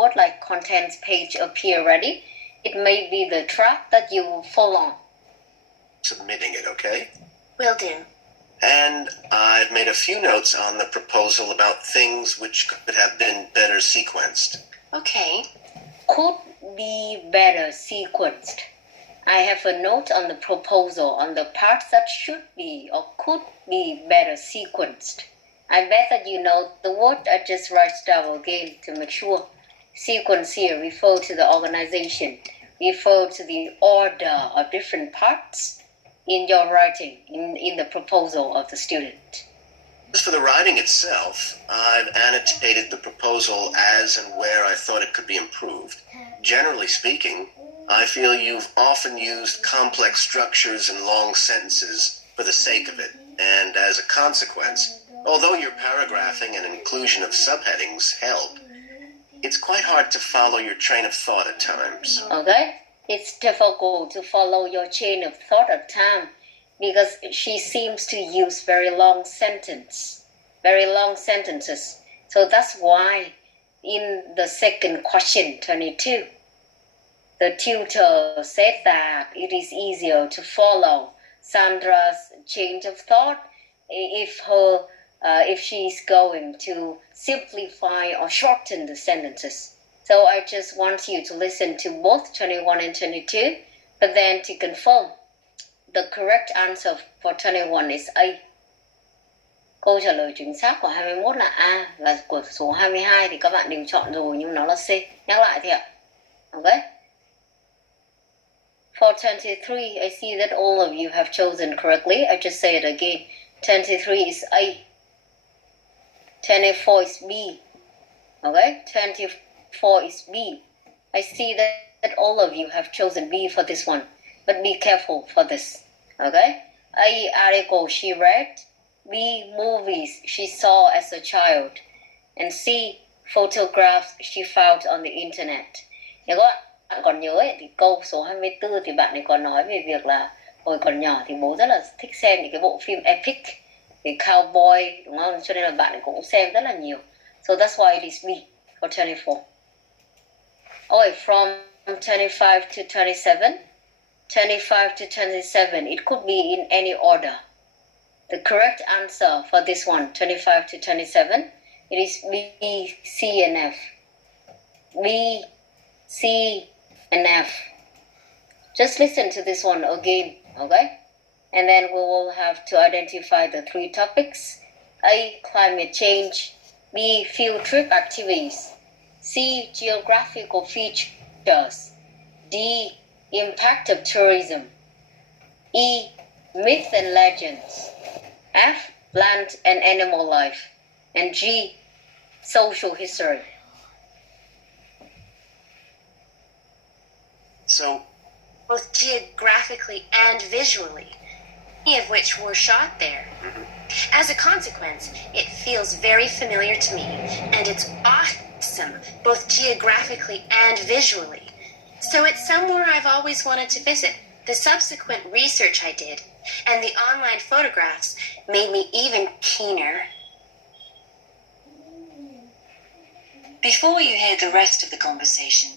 what like contents page appear ready. It may be the track that you follow. Submitting it, okay? Will do. And I've made a few notes on the proposal about things which could have been better sequenced. Okay. Could be better sequenced. I have a note on the proposal on the parts that should be or could be better sequenced. I bet that you know the word. I just write down again to make sure. Sequence here refer to the organization, refer to the order of different parts in your writing, in the proposal of the student. As for the writing itself, I've annotated the proposal as and where I thought it could be improved. Generally speaking, I feel you've often used complex structures and long sentences for the sake of it, and as a consequence, although your paragraphing and inclusion of subheadings help, it's quite hard to follow your train of thought at times. Okay? It's difficult to follow your chain of thought at times because she seems to use very long sentences. So that's why in the second question, 22, the tutor said that it is easier to follow Sandra's change of thought if she's going to simplify or shorten the sentences. So I just want you to listen to both 21 and 22, but then to confirm, the correct answer for 21 is A. Câu trả lời chính xác của 21 là A, và của số 22 thì các bạn đều chọn rồi nhưng nó là C. Nhắc lại thì ạ. Okay? For 23, I see that all of you have chosen correctly. I just say it again. 23 is A. 24 is B. Okay? 24 is B. I see that all of you have chosen B for this one. But be careful for this. Okay? A, article she read. B, movies she saw as a child. And C, photographs she found on the internet. Nếu các bạn còn nhớ ấy, thì câu số 24 thì bạn ấy còn nói về việc là hồi còn nhỏ thì bố rất là thích xem những cái bộ phim epic, cái cowboy, đúng không? Cho nên là bạn ấy cũng xem rất là nhiều. So that's why it is B for 24. Okay, from 25 to 27. 25 to 27, it could be in any order. The correct answer for this one, 25 to 27, it is B, C, and F. B, C, and F. Just listen to this one again, okay? And then we will have to identify the three topics. A, climate change. B, field trip activities. C, geographical features. D, impact of tourism. E, myths and legends. F, plant and animal life. And G, social history. So, both geographically and visually, many of which were shot there. As a consequence, it feels very familiar to me, and it's awesome, both geographically and visually. So it's somewhere I've always wanted to visit. The subsequent research I did and the online photographs made me even keener. Before you hear the rest of the conversation,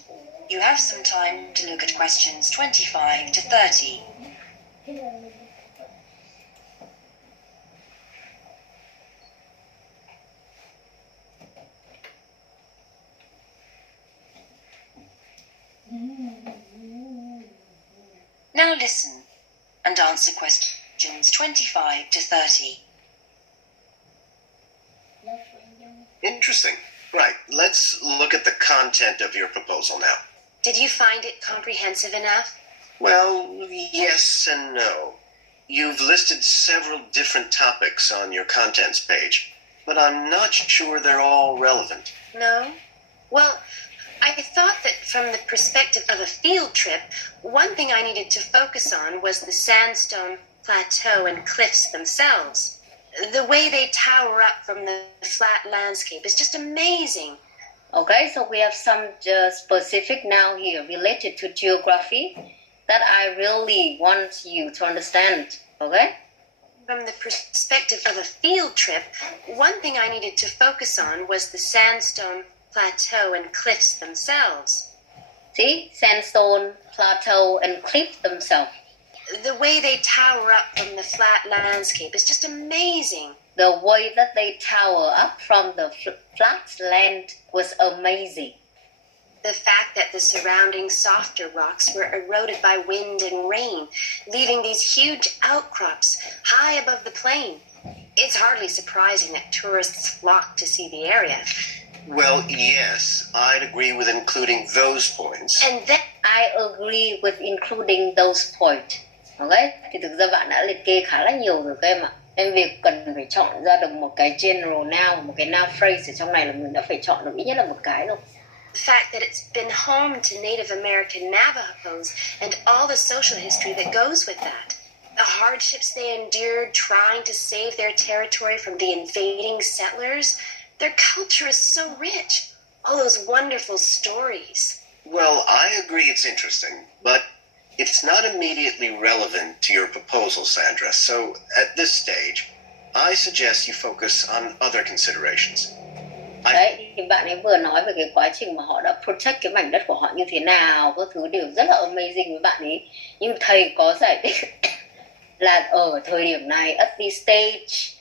you have some time to look at questions 25 to 30. Now listen and answer questions 25 to 30. interesting. Right, let's look at the content of your proposal now. Did you find it comprehensive enough? Well, yes and no. You've listed several different topics on your contents page, but I'm not sure they're all relevant. No? Well, I thought that from the perspective of a field trip, one thing I needed to focus on was the sandstone plateau and cliffs themselves. The way they tower up from the flat landscape is just amazing. Okay, so we have some specific now here related to geography that I really want you to understand, okay? From the perspective of a field trip, one thing I needed to focus on was the sandstone plateau and cliffs themselves. See, sandstone, plateau, and cliff themselves. The way they tower up from the flat landscape is just amazing. The way that they tower up from the flat land was amazing. The fact that the surrounding softer rocks were eroded by wind and rain, leaving these huge outcrops high above the plain. It's hardly surprising that tourists flock to see the area. Well, yes, I'd agree with including those points. And then I agree with including those points. Okay? Thì thực ra bạn đã liệt kê khá là nhiều rồi các em ạ. Em việc cần phải chọn ra được một cái general noun, một cái noun phrase ở trong này là mình đã phải chọn được ít nhất là một cái rồi. the fact that it's been home to Native American Navajos and all the social history that goes with that. The hardships they endured trying to save their territory from the invading settlers. Their culture is so rich. All those wonderful stories. Well, I agree it's interesting, but it's not immediately relevant to your proposal, Sandra. So, at this stage, I suggest you focus on other considerations. Đấy, thì bạn ấy vừa nói về cái quá trình mà họ đã protect cái mảnh đất của họ như thế nào, các thứ đều rất là amazing với bạn ấy. Nhưng thầy có giải thích là ở thời điểm này, at this stage,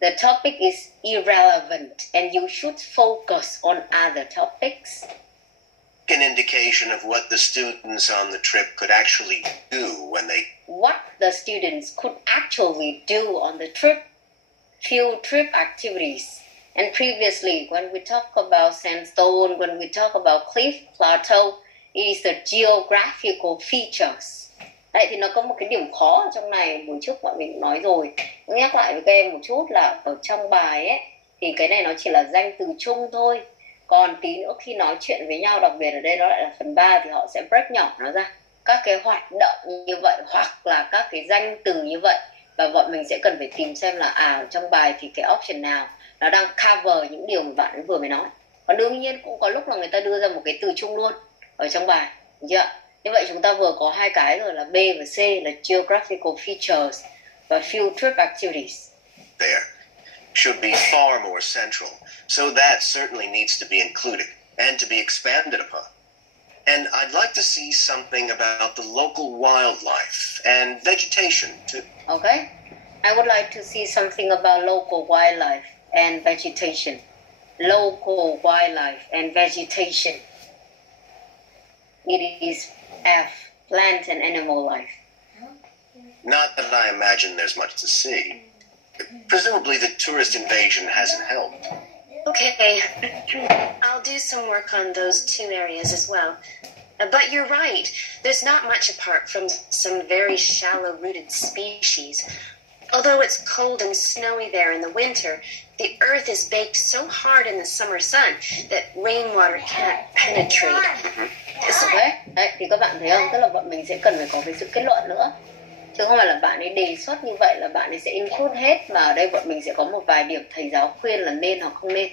the topic is irrelevant and you should focus on other topics. An indication of what the students on the trip could actually do when they... What the students could actually do on the trip. Field trip activities. And previously, when we talk about sandstone, when we talk about cliff, plateau, it is the geographical features. Đấy, thì nó có một cái điểm khó ở trong này, buổi trước bọn mình cũng nói rồi. Nhắc lại với các em một chút là ở trong bài ấy, thì cái này nó chỉ là danh từ chung thôi. Còn tí nữa khi nói chuyện với nhau, đặc biệt ở đây nó lại là phần 3, thì họ sẽ break nhỏ nó ra. Các cái hoạt động như vậy, hoặc là các cái danh từ như vậy. Và bọn mình sẽ cần phải tìm xem là ở trong bài thì cái option nào nó đang cover những điều mà bạn ấy vừa mới nói. Còn đương nhiên cũng có lúc là người ta đưa ra một cái từ chung luôn ở trong bài, được chưa? Như vậy chúng ta vừa có hai cái rồi là B và C là geographical features và field trip activities. There should be far more central, so that certainly needs to be included and to be expanded upon. And I'd like to see something about the local wildlife and vegetation too. Okay, I would like to see something about local wildlife and vegetation. Local wildlife and vegetation. It is F, plant and animal life. Not that I imagine there's much to see. Presumably the tourist invasion hasn't helped. Okay, I'll do some work on those two areas as well. But you're right, there's not much apart from some very shallow-rooted species. Although it's cold and snowy there in the winter, the earth is baked so hard in the summer sun that rainwater can't penetrate. Okay. Đấy, thì các bạn thấy không? Tức là bọn mình sẽ cần phải có cái sự kết luận nữa. Chứ không phải là bạn ấy đề xuất như vậy là bạn ấy sẽ include hết. Mà ở đây bọn mình sẽ có một vài điểm thầy giáo khuyên là nên hoặc không nên.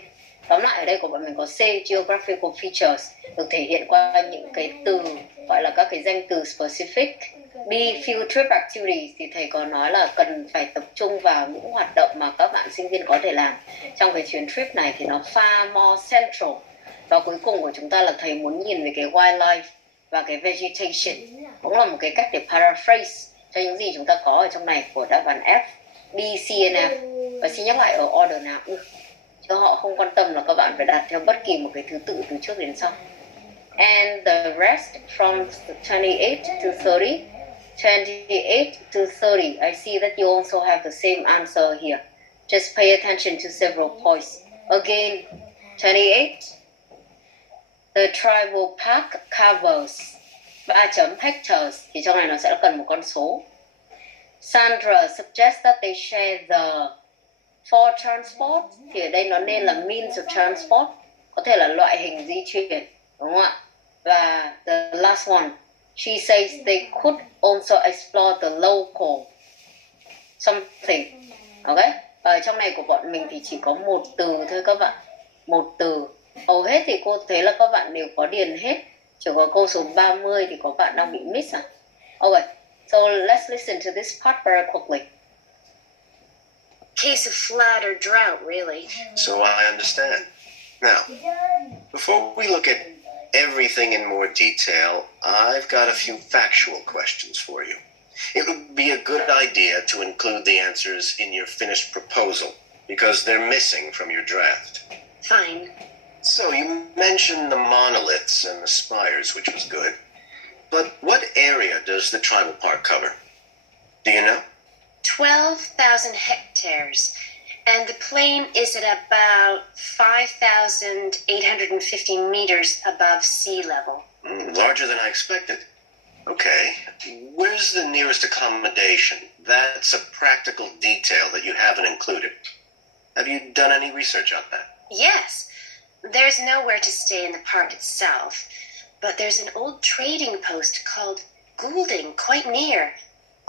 Tóm lại ở đây của bọn mình có C, geographical features, được thể hiện qua những cái từ gọi là các cái danh từ specific. B, field trip activities thì thầy có nói là cần phải tập trung vào những hoạt động mà các bạn sinh viên có thể làm trong cái chuyến trip này thì nó far more central. Và cuối cùng của chúng ta là thầy muốn nhìn về cái wildlife và cái vegetation. Cũng là một cái cách để paraphrase cho những gì chúng ta có ở trong này của đáp án F, B, C and F. Và xin nhắc lại ở order nào cũng được. Chứ họ không quan tâm là các bạn phải đặt theo bất kỳ một cái thứ tự từ trước đến sau. And the rest from 28 to 30. 28 to 30. I see that you also have the same answer here. Just pay attention to several points. Again, 28. The tribal park covers 3 hectares. Thì trong này nó sẽ cần một con số. Sandra suggests that they share the for transport. Thì ở đây nó nên là means of transport. Có thể là loại hình di chuyển. Đúng không ạ? Và the last one. She says they could also explore the local something. Okay? Ở trong này của bọn mình thì chỉ có một từ thôi các bạn. Một từ. Hầu hết thì cô thấy là các bạn đều có điền hết. Chỉ có câu số 30 thì có bạn đang bị miss à? Okay. So let's listen to this part very quickly. Case of flood or drought, really. So I understand. Now, before we look at everything in more detail, I've got a few factual questions for you. It would be a good idea to include the answers in your finished proposal, because they're missing from your draft. Fine. So you mentioned the monoliths and the spires, which was good. But what area does the tribal park cover? Do you know? 12,000 hectares. And the plain is at about 5,850 meters above sea level. Larger than I expected. Okay. Where's the nearest accommodation? That's a practical detail that you haven't included. Have you done any research on that? Yes. There's nowhere to stay in the park itself, but there's an old trading post called Goulding quite near.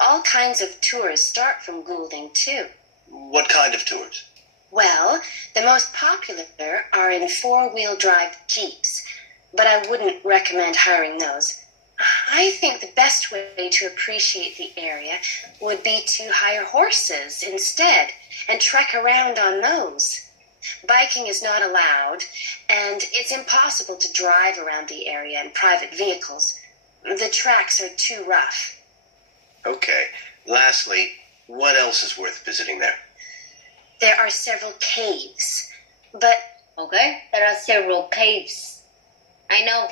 All kinds of tours start from Goulding, too. What kind of tours? Well, the most popular are in four-wheel drive Jeeps, but I wouldn't recommend hiring those. I think the best way to appreciate the area would be to hire horses instead and trek around on those. Biking is not allowed, and it's impossible to drive around the area in private vehicles. The tracks are too rough. Okay. Lastly, what else is worth visiting there? There are several caves, but... Okay, there are several caves. I know.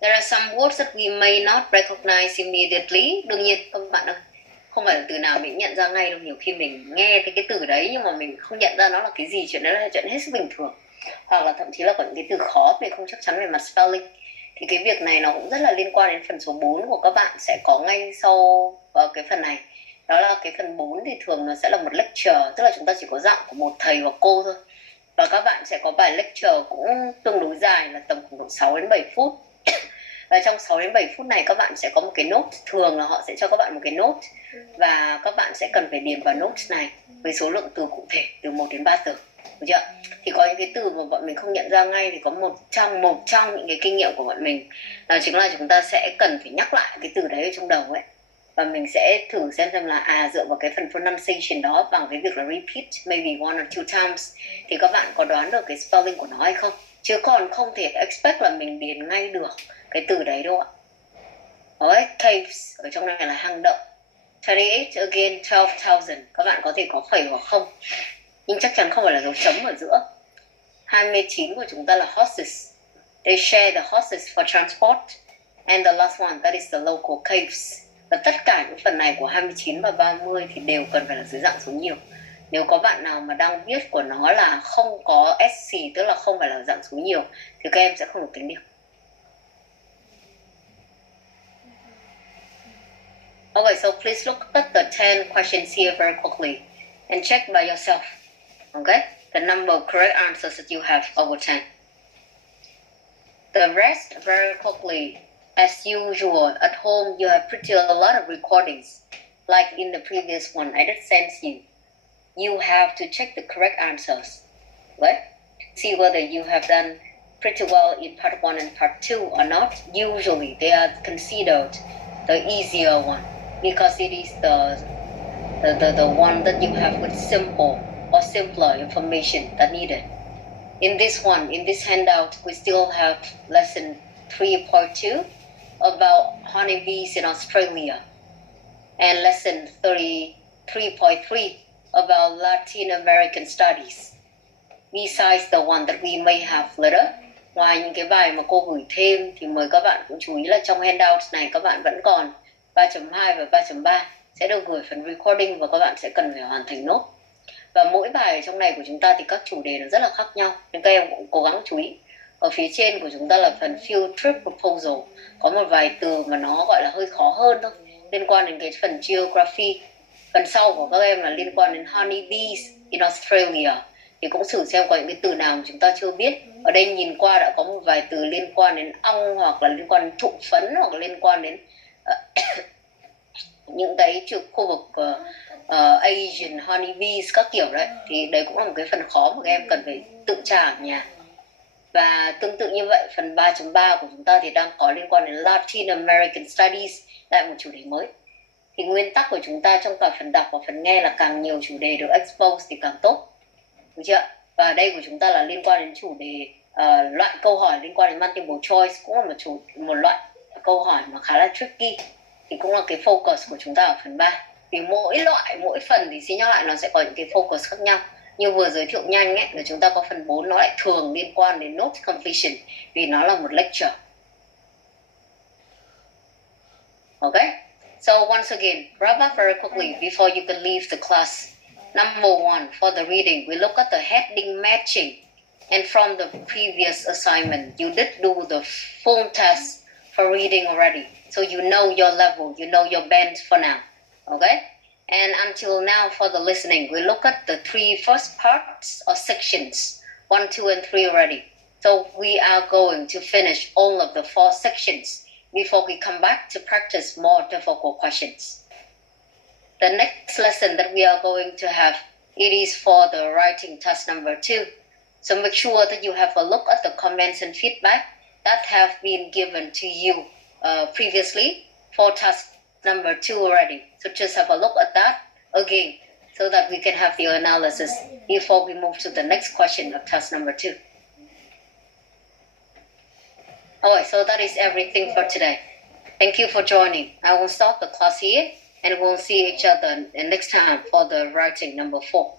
There are some words that we may not recognize immediately. Đương nhiên các bạn ơi, không phải là từ nào mình nhận ra ngay đâu. Nhiều khi mình nghe cái từ đấy nhưng mà mình không nhận ra nó là cái gì. Chuyện đấy là chuyện hết sức bình thường. Hoặc là thậm chí là có những cái từ khó mình không chắc chắn về mặt spelling. Thì cái việc này nó cũng rất là liên quan đến phần số 4 của các bạn sẽ có ngay sau cái phần này. Đó là cái phần 4 thì thường nó sẽ là một lecture, tức là chúng ta chỉ có giọng của một thầy hoặc cô thôi. Và các bạn sẽ có bài lecture cũng tương đối dài là tầm khoảng độ 6 đến 7 phút. Và trong 6 đến 7 phút này các bạn sẽ có một cái note, thường là họ sẽ cho các bạn một cái note và các bạn sẽ cần phải điền vào note này với số lượng từ cụ thể từ 1 đến 3 từ. Được chưa? Thì có những cái từ mà bọn mình không nhận ra ngay thì có một trong những cái kinh nghiệm của bọn mình đó chính là chúng ta sẽ cần phải nhắc lại cái từ đấy ở trong đầu ấy. Và mình sẽ thử xem là dựa vào cái phần pronunciation đó bằng cái việc là repeat maybe one or two times thì các bạn có đoán được cái spelling của nó hay không, chứ còn không thể expect là mình điền ngay được cái từ đấy đâu ạ. Alright, caves ở trong này là hang động. 38 again 12,000, các bạn có thể có phẩy hoặc không nhưng chắc chắn không phải là dấu chấm ở giữa. 29 của chúng ta là horses. They share the horses for transport. And the last one, that is the local caves. Và tất cả những phần này của 29 và 30 thì đều cần phải là dưới dạng số nhiều. Nếu có bạn nào mà đang viết của nó là không có SC, tức là không phải là dạng số nhiều, thì các em sẽ không được tính điểm. Okay, so please look at the 10 questions here very quickly and check by yourself. Okay, the number of correct answers that you have over 10. The rest very quickly. As usual, at home you have pretty a lot of recordings. Like in the previous one, I did send you. You have to check the correct answers. Right? See whether you have done pretty well in part 1 and part 2 or not. Usually they are considered the easier one because it is the one that you have with simple or simpler information that needed. In this one, in this handout, we still have lesson 3.2 about honeybees in Australia and lesson 33.3 about Latin American studies. Besides the one that we may have later, ngoài những cái bài mà cô gửi thêm thì mời các bạn cũng chú ý là trong handout này các bạn vẫn còn 3.2 và 3.3 sẽ được gửi phần recording và các bạn sẽ cần phải hoàn thành nốt. Và mỗi bài ở trong này của chúng ta thì các chủ đề nó rất là khác nhau nên các em cũng cố gắng chú ý. Ở phía trên của chúng ta là phần field trip proposal, có một vài từ mà nó gọi là hơi khó hơn thôi, liên quan đến cái phần geography. Phần sau của các em là liên quan đến honeybees in Australia, thì cũng thử xem có những cái từ nào mà chúng ta chưa biết. Ở đây nhìn qua đã có một vài từ liên quan đến ong, hoặc là liên quan đến thụ phấn, hoặc là liên quan đến những cái khu vực Asian honeybees các kiểu đấy. Thì đấy cũng là một cái phần khó mà các em cần phải tự tra ở nhà. Và tương tự như vậy, phần 3.3 của chúng ta thì đang có liên quan đến Latin American Studies, lại một chủ đề mới. Thì nguyên tắc của chúng ta trong cả phần đọc và phần nghe là càng nhiều chủ đề được expose thì càng tốt. Được chưa? Và đây của chúng ta là liên quan đến chủ đề loại câu hỏi liên quan đến multiple choice cũng là một loại câu hỏi mà khá là tricky, thì cũng là cái focus của chúng ta ở phần 3. Vì mỗi phần thì xin nhắc lại nó sẽ có những cái focus khác nhau. Như vừa giới thiệu nhanh ấy, là chúng ta có phần 4 nó lại thường liên quan đến note completion vì nó là một lecture. Okay? So once again, wrap up very quickly before you can leave the class. Number 1, for the reading, we look at the heading matching. And from the previous assignment, you did do the full test for reading already. So you know your level, you know your band for now. Okay? And until now, for the listening, we look at the 3 first parts or sections, 1, 2, and 3 already. So we are going to finish all of the 4 sections before we come back to practice more difficult questions. The next lesson that we are going to have, it is for the writing test number 2. So make sure that you have a look at the comments and feedback that have been given to you previously for task number 2 already. So just have a look at that again so that we can have the analysis before we move to the next question of task number 2. Alright, so that is everything for today. Thank you for joining. I will stop the class here and we'll see each other next time for the writing number 4.